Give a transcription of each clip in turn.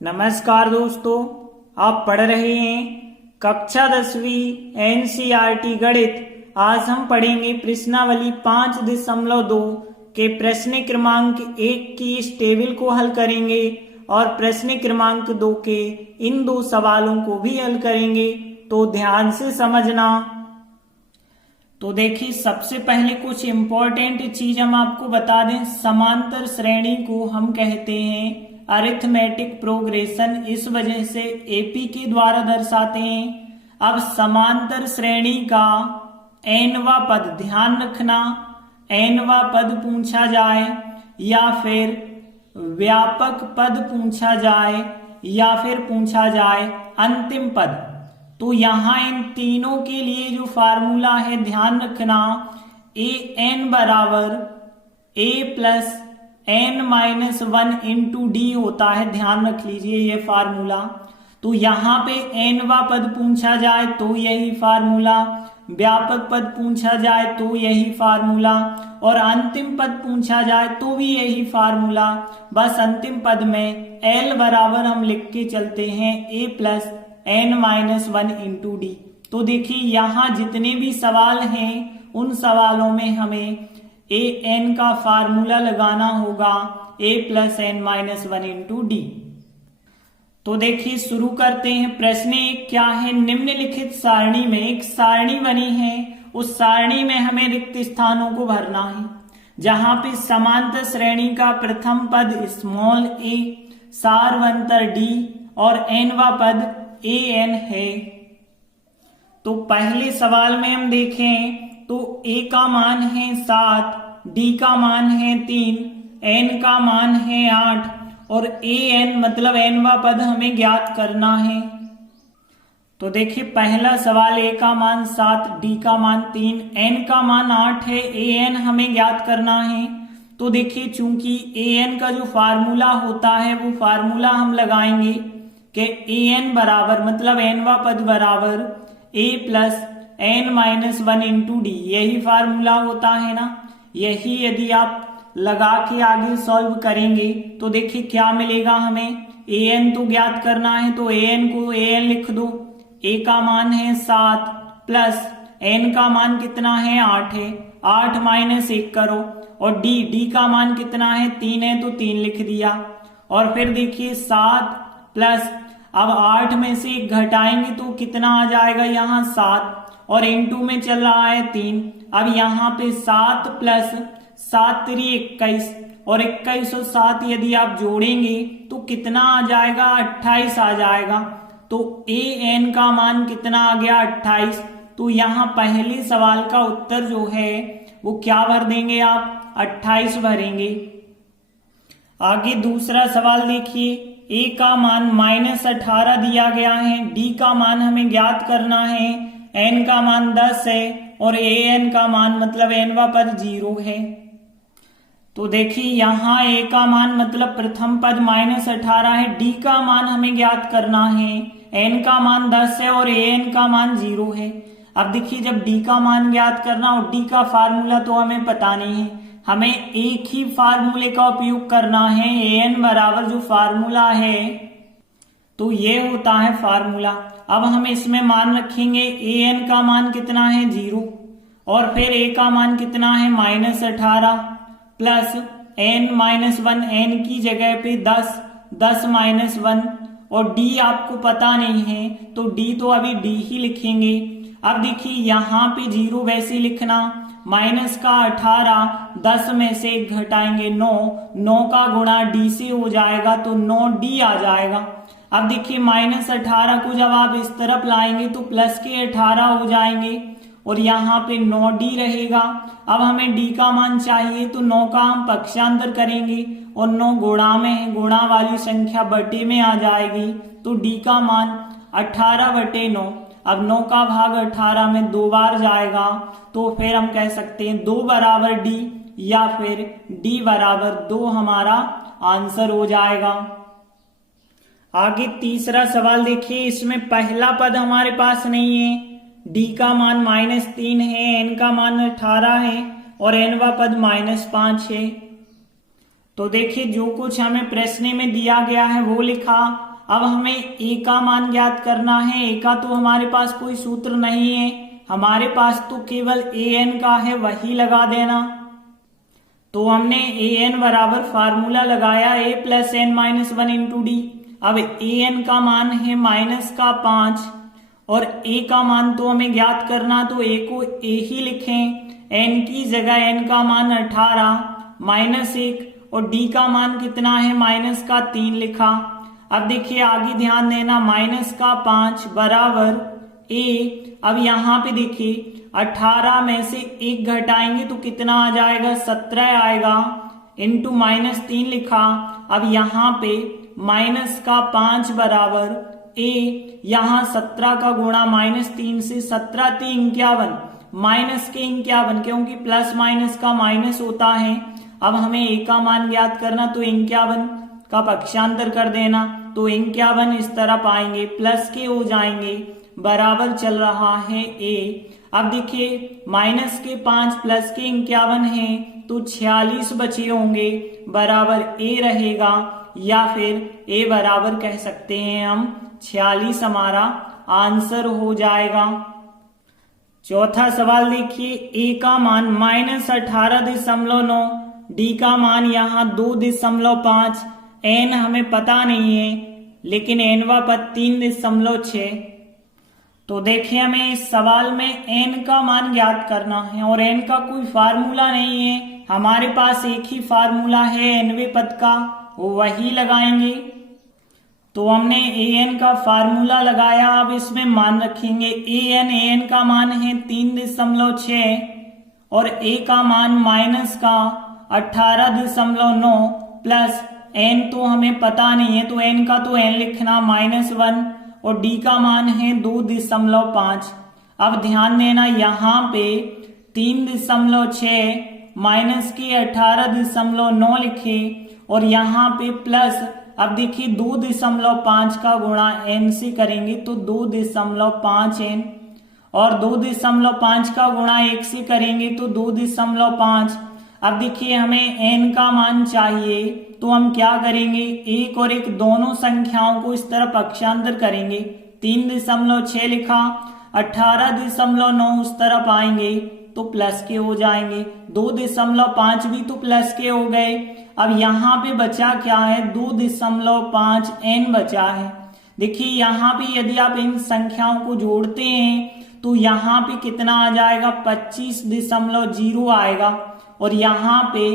नमस्कार दोस्तों, आप पढ़ रहे हैं कक्षा 10वीं एनसीईआरटी गणित। आज हम पढ़ेंगे प्रश्नावली 5.2 के प्रश्न क्रमांक 1 की इस टेबल को हल करेंगे और प्रश्न क्रमांक 2 के इन दो सवालों को भी हल करेंगे, तो ध्यान से समझना। तो देखिए, सबसे पहले कुछ इंपॉर्टेंट चीज हम आपको बता दें। समांतर श्रेणी को हम कहते हैं अरिथमेटिक प्रोग्रेशन, इस वजह से एपी के द्वारा दर्शाते हैं। अब समांतर श्रेणी का एनवा पद, ध्यान रखना, एनवा पद पूछा जाए या फिर व्यापक पद पूछा जाए या फिर पूछा जाए अंतिम पद, तो यहां इन तीनों के लिए जो फार्मूला है ध्यान रखना, ए एन बराबर a plus n minus 1 into d होता है। ध्यान रख लीजिए ये फार्मूला। तो यहां पे एनवा पद पूछा जाए तो यही फार्मूला, व्यापक पद पूछा जाए तो यही फार्मूला और अंतिम पद पूछा जाए तो भी यही फार्मूला। बस अंतिम पद में एल बराबर हम लिख के चलते हैं a plus n minus 1 into d. तो देखिए, यहां जितने भी सवाल हैं उन सवालों में हमें ए एन का फार्मूला लगाना होगा, a plus n minus 1 into d. तो देखिए, शुरू करते हैं। प्रश्न एक क्या है, निम्नलिखित सारणी में एक सारणी बनी है, उस सारणी में हमें रिक्त स्थानों को भरना है। जहां पे समांतर श्रेणी का प्रथम पद स्मॉल ए, सारवंतर डी और एनवा पद ए एन है। तो पहले सवाल में हम देखें तो ए का मान है 7, डी का मान है 3, एन का मान है 8 और ए एन मतलब एनवा पद हमें ज्ञात करना है। तो देखिए, पहला सवाल, ए का मान 7, डी का मान 3, एन का मान 8 है, ए एन हमें ज्ञात करना है। तो देखिए, चूंकि ए एन का जो फार्मूला होता है वो फार्मूला हम लगाएंगे कि ए एन बराबर मतलब एनवा पद बराबर a plus n minus 1 into d, यही फार्मूला होता है ना। यही यदि आप लगा के आगे सॉल्व करेंगे तो देखिए क्या मिलेगा हमें। ए एन तो ज्ञात करना है, तो ए एन को ए एन लिख दो। ए का मान है 7 प्लस एन का मान कितना है 8 है, 8 माइनस 1 करो और डी का मान कितना है 3 है, तो 3 लिख दिया। और फिर देखिए 7 प्लस, अब 8 में से 1 घटाएंगे तो कितना आ जाएगा यहाँ 7 और इनटू में चल रहा है 3। अब यहाँ पे 7 प्लस 7 3 21 और 21 और 7 यदि आप जोड़ेंगे तो कितना आ जाएगा 28 आ जाएगा। तो ए एन का मान कितना आ गया 28। तो यहाँ पहले सवाल का उत्तर जो है वो क्या भर देंगे आप, 28 भरेंगे। आगे दूसरा सवाल देखिए, ए का मान -18 दिया गया है, डी का मान हमें ज्ञात करना है, एन का मान 10 है और ए एन का मान मतलब एनवा पद 0 है। तो देखिए, यहाँ ए का मान मतलब प्रथम पद -18 है, डी का मान हमें ज्ञात करना है, एन का मान 10 है और ए एन का मान 0 है। अब देखिए, जब डी का मान ज्ञात करना और डी का फार्मूला तो हमें पता नहीं है, हमें एक ही फार्मूले का उपयोग करना है। ए एन बराबर जो फार्मूला है तो ये होता है फार्मूला। अब हम इसमें मान रखेंगे, ए एन का मान कितना है 0 और फिर ए का मान कितना है -18 प्लस एन माइनस 1, एन की जगह पे 10 माइनस 1 और डी आपको पता नहीं है तो डी तो अभी डी ही लिखेंगे। अब देखिए, यहाँ पे 0 वैसे लिखना, माइनस का 18, 10 में से 1 घटाएंगे 9 का गुणा डी से हो जाएगा तो 9 डी आ जाएगा। अब देखिए, -18 को जब आप इस तरफ लाएंगे तो प्लस के 18 हो जाएंगे और यहाँ पे 9 डी रहेगा। अब हमें डी का मान चाहिए तो 9 का हम पक्षांतर करेंगे और 9 गुणा में है, गुणा वाली संख्या बटे में आ जाएगी तो डी का मान 18/9। अब 9 का भाग 18 में 2 बार जाएगा तो फिर हम कह सकते हैं 2 बराबर डी या फिर डी बराबर 2 हमारा आंसर हो जाएगा। आगे तीसरा सवाल देखिए, इसमें पहला पद हमारे पास नहीं है, डी का मान -3 है, एन का मान 18 है और एनवा पद -5 है। तो देखिए जो कुछ हमें प्रश्न में दिया गया है वो लिखा। अब हमें ए का मान ज्ञात करना है। ए का तो हमारे पास कोई सूत्र नहीं है, हमारे पास तो केवल ए एन का है, वही लगा देना। तो हमने ए एन बराबर फार्मूला लगाया a plus n minus one into d. अब ए एन का मान है माइनस का 5 और ए का मान तो हमें ज्ञात करना, तो ए को ए ही लिखें, एन की जगह एन का मान 18 माइनस 1 और डी का मान कितना है माइनस का 3 लिखा। अब देखिए आगे ध्यान देना, माइनस का 5 बराबर ए। अब यहाँ पे देखिए 18 में से 1 घटाएंगे तो कितना आ जाएगा 17 आएगा, इंटू माइनस 3 लिखा। अब यहाँ पे माइनस का 5 बराबर ए, यहाँ 17 का गुणा माइनस 3 से 17 3 51 माइनस के 51, क्योंकि प्लस माइनस का माइनस होता है। अब हमें ए का मान ज्ञात करना, तो 51 का पक्षांतर कर देना, तो 51 इस तरह पाएंगे, प्लस के हो जाएंगे, बराबर चल रहा है ए। अब देखिए माइनस के 5 प्लस के 51 है तो 46 बचे होंगे, बराबर ए रहेगा, या फिर ए बराबर कह सकते हैं हम 46 हमारा आंसर हो जाएगा। चौथा सवाल देखिए, ए का मान -18.9, डी का मान यहाँ 2.5, एन हमें पता नहीं है लेकिन एनवा पद 3.6। तो देखिए हमें इस सवाल में एन का मान ज्ञात करना है और एन का कोई फार्मूला नहीं है, हमारे पास एक ही फार्मूला है एनवे पद का, वो वही लगाएंगे। तो हमने ए एन का फार्मूला लगाया। अब इसमें मान रखेंगे ए एन का मान है 3.6 और ए का मान माइनस का 18.9 प्लस एन तो हमें पता नहीं है, तो एन का तो एन लिखना -1 और डी का मान है 2.5। अब ध्यान देना यहाँ पे 3.6 माइनस के 18.9 लिखे और यहाँ पे प्लस। अब देखिए 2.5 का गुणा एन से करेंगे तो 2.5 एन और 2.5 का गुणा 1 से करेंगे तो 2.5। अब देखिए हमें एन का मान चाहिए तो हम क्या करेंगे, एक और एक दोनों संख्याओं को इस तरह पक्षांतर करेंगे। 3.6 लिखा, 18.9 उस तरफ आएंगे तो प्लस के हो जाएंगे, 2.5 भी तो प्लस के हो गए। अब यहाँ पे बचा क्या है 2.5 एन बचा है। देखिए यहाँ पे यदि आप इन संख्याओं को जोड़ते हैं तो यहाँ पे कितना आ जाएगा 25.0 आएगा और यहाँ पे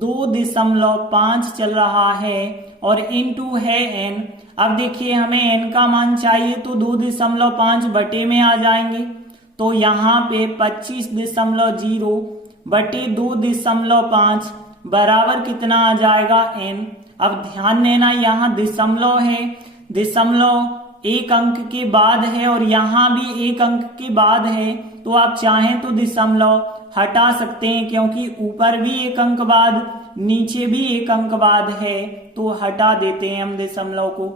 2.5 चल रहा है और इनटू है एन। अब देखिए हमें एन का मान चाहिए तो 2.5 बटे में आ जाएंगे, तो यहाँ पे 25.0 बटे 2.5 बराबर कितना आ जाएगा एन। अब ध्यान देना यहाँ दशमलव है, दशमलव एक अंक के बाद है और यहाँ भी एक अंक के बाद है, तो आप चाहें तो दशमलव हटा सकते हैं क्योंकि ऊपर भी एक अंक बाद नीचे भी एक अंक बाद है, तो हटा देते हैं हम दशमलव को।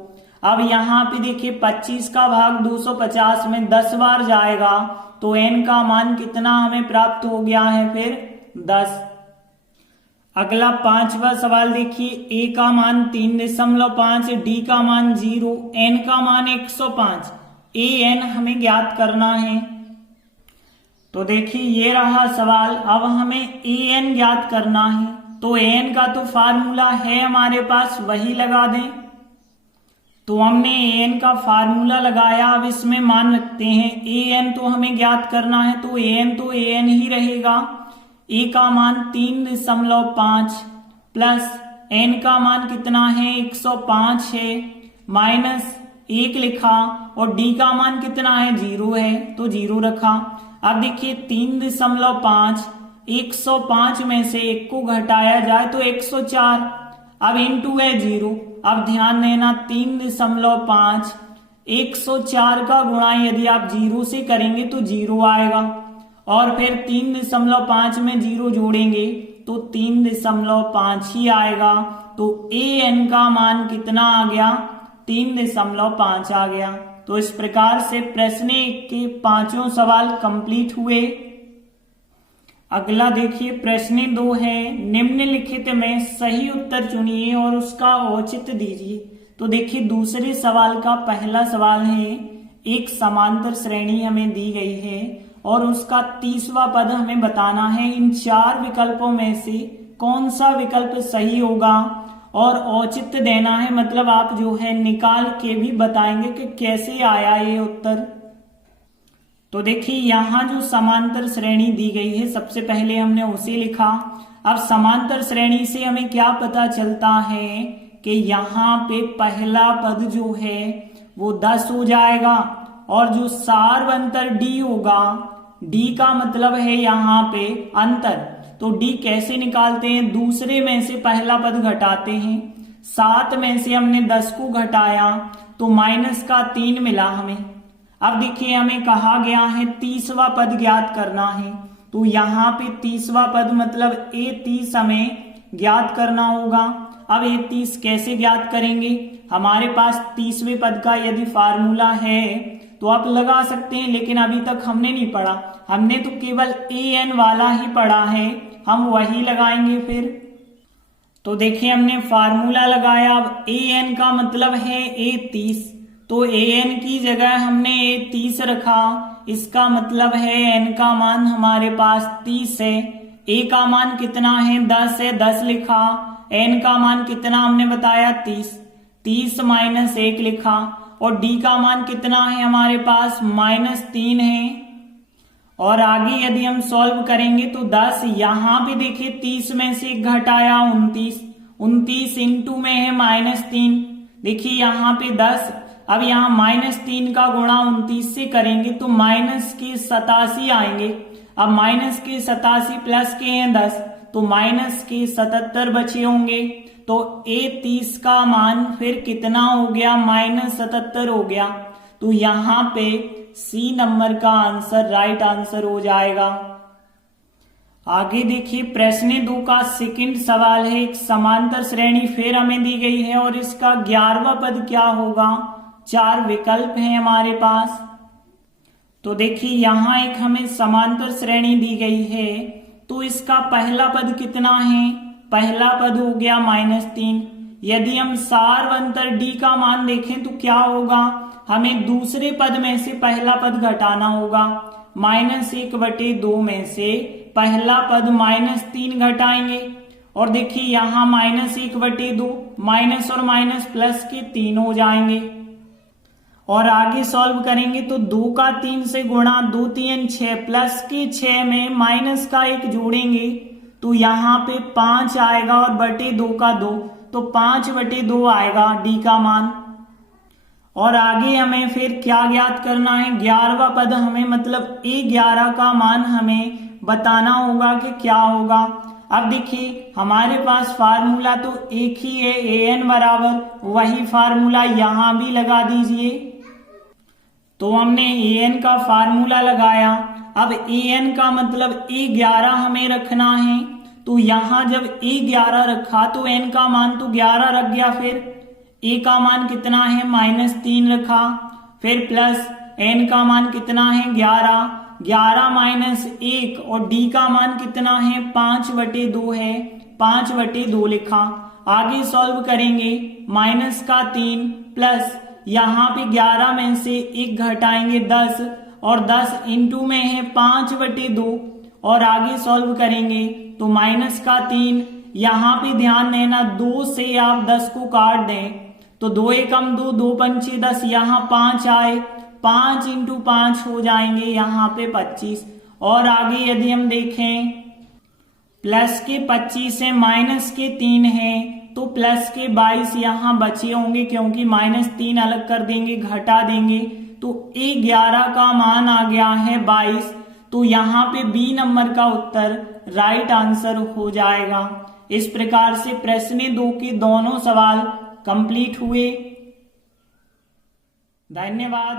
अब यहाँ पे देखिए 25 का भाग 250 में 10 बार जाएगा तो एन का मान कितना हमें प्राप्त हो गया है फिर 10। अगला 5वां सवाल देखिए, ए का मान 3.5, डी का मान 0, एन का मान 105, ए एन हमें ज्ञात करना है। तो देखिए ये रहा सवाल। अब हमें ए एन ज्ञात करना है, तो ए एन का तो फार्मूला है हमारे पास, वही लगा दें। तो हमने ए एन का फार्मूला लगाया। अब इसमें मान रखते हैं ए एन तो हमें ज्ञात करना है, तो ए एन ही रहेगा। ए का मान 3.5 प्लस एन का मान कितना है 105 है, माइनस 1 लिखा और डी का मान कितना है 0 है तो 0 रखा। अब देखिए 3.5, 105 में से 1 को घटाया जाए तो 104, अब इनटू है 0। अब ध्यान देना 3.5 104 का गुणा यदि आप 0 से करेंगे तो 0 आएगा और फिर 3.5 में 0 जोड़ेंगे तो 3.5 ही आएगा। तो ए एन का मान कितना आ गया 3.5 आ गया। तो इस प्रकार से प्रश्न 1 के 5 सवाल कंप्लीट हुए। अगला देखिए प्रश्न 2 है, निम्नलिखित में सही उत्तर चुनिए और उसका औचित्य दीजिए। तो देखिए दूसरे सवाल का पहला सवाल है, एक समांतर श्रेणी हमें दी गई है और उसका 30वां पद हमें बताना है। इन 4 विकल्पों में से कौन सा विकल्प सही होगा और औचित्य देना है, मतलब आप जो है निकाल के भी बताएंगे कि कैसे आया ये उत्तर। तो देखिए यहां जो समांतर श्रेणी दी गई है सबसे पहले हमने उसे लिखा। अब समांतर श्रेणी से हमें क्या पता चलता है कि यहाँ पे पहला पद जो है वो 10 हो जाएगा और जो सार्वंतर डी होगा, डी का मतलब है यहाँ पे अंतर, तो डी कैसे निकालते हैं, दूसरे में से पहला पद घटाते हैं। 7 में से हमने 10 को घटाया तो -3 मिला हमें। अब देखिए हमें कहा गया है 30वां पद ज्ञात करना है, तो यहाँ पे 30वां पद मतलब A30 हमें ज्ञात करना होगा। अब A30 कैसे ज्ञात करेंगे, हमारे पास 30वें पद का यदि फार्मूला है तो आप लगा सकते हैं, लेकिन अभी तक हमने नहीं पढ़ा, हमने तो केवल an वाला ही पढ़ा है, हम वही लगाएंगे फिर। तो देखिए हमने फार्मूला लगाया। अब an का मतलब है A30, तो an की जगह हमने A30 रखा, इसका मतलब है n का मान हमारे पास 30 है। a का मान कितना है, 10 है, 10 लिखा। n का मान कितना हमने बताया 30, 30 - 1 लिखा। और d का मान कितना है हमारे पास -3 है। और आगे यदि हम सॉल्व करेंगे तो 10, यहाँ पे देखिए 30 में से 1 घटाया 29, 29 इंटू में है -3, देखिए यहाँ पे 10। अब यहाँ -3 का गुणा 29 से करेंगे तो -87 आएंगे। अब -87 प्लस के हैं 10, तो -77 बचे होंगे। तो A30 का मान फिर कितना हो गया, -77 हो गया। तो यहाँ पे सी नंबर का आंसर राइट आंसर हो जाएगा। आगे देखिए प्रश्न 2 का सेकंड सवाल है, एक समांतर श्रेणी फिर हमें दी गई है और इसका 11वां पद क्या होगा। 4 विकल्प हैं हमारे पास। तो देखिए यहाँ एक हमें समांतर श्रेणी दी गई है, तो इसका पहला पद कितना है, पहला पद हो गया -3। यदि हम सार्वंतर डी का मान देखें तो क्या होगा, हमें दूसरे पद में से पहला पद घटाना होगा। -1/2 में से पहला पद -3 घटाएंगे और देखिए यहाँ -1/2 माइनस और माइनस प्लस के 3 हो जाएंगे। और आगे सॉल्व करेंगे तो 2 का 3 से गुणा, 2 3 6 प्लस के 6 में माइनस का 1 जोड़ेंगे तो यहाँ पे 5 आएगा और बटे 2 का 2, तो 5/2 आएगा डी का मान। और आगे हमें फिर क्या ज्ञात करना है, 11वां पद हमें मतलब A11 का मान हमें बताना होगा कि क्या होगा। अब देखिए हमारे पास फार्मूला तो एक ही है, an बराबर वही फार्मूला यहाँ भी लगा दीजिए। तो हमने an का फार्मूला लगाया। अब an का मतलब A11 हमें रखना है, तो यहाँ जब A11 रखा तो n का मान तो 11 रख गया, फिर a का मान कितना है -3 रखा, फिर प्लस n का मान कितना है 11, 11 - 1 और d का मान कितना है 5/2 है, 5/2 लिखा। आगे सॉल्व करेंगे -3 प्लस यहाँ पे 11 में से 1 घटाएंगे 10 और 10 इंटू में है 5/2 और आगे सॉल्व करेंगे तो -3। यहाँ पे ध्यान देना 2 से आप 10 को काट दें तो 2 एकम 2, 2 पंचे 10, यहाँ 5 आए, 5 × 5 हो जाएंगे यहाँ पे 25। और आगे यदि हम देखें प्लस के 25 है माइनस के 3 है तो प्लस के 22 यहाँ बचे होंगे, क्योंकि -3 अलग कर देंगे घटा देंगे तो A11 का मान आ गया है 22। तो यहाँ पे बी नंबर का उत्तर राइट आंसर हो जाएगा। इस प्रकार से प्रश्न 2 के दोनों सवाल कंप्लीट हुए। धन्यवाद।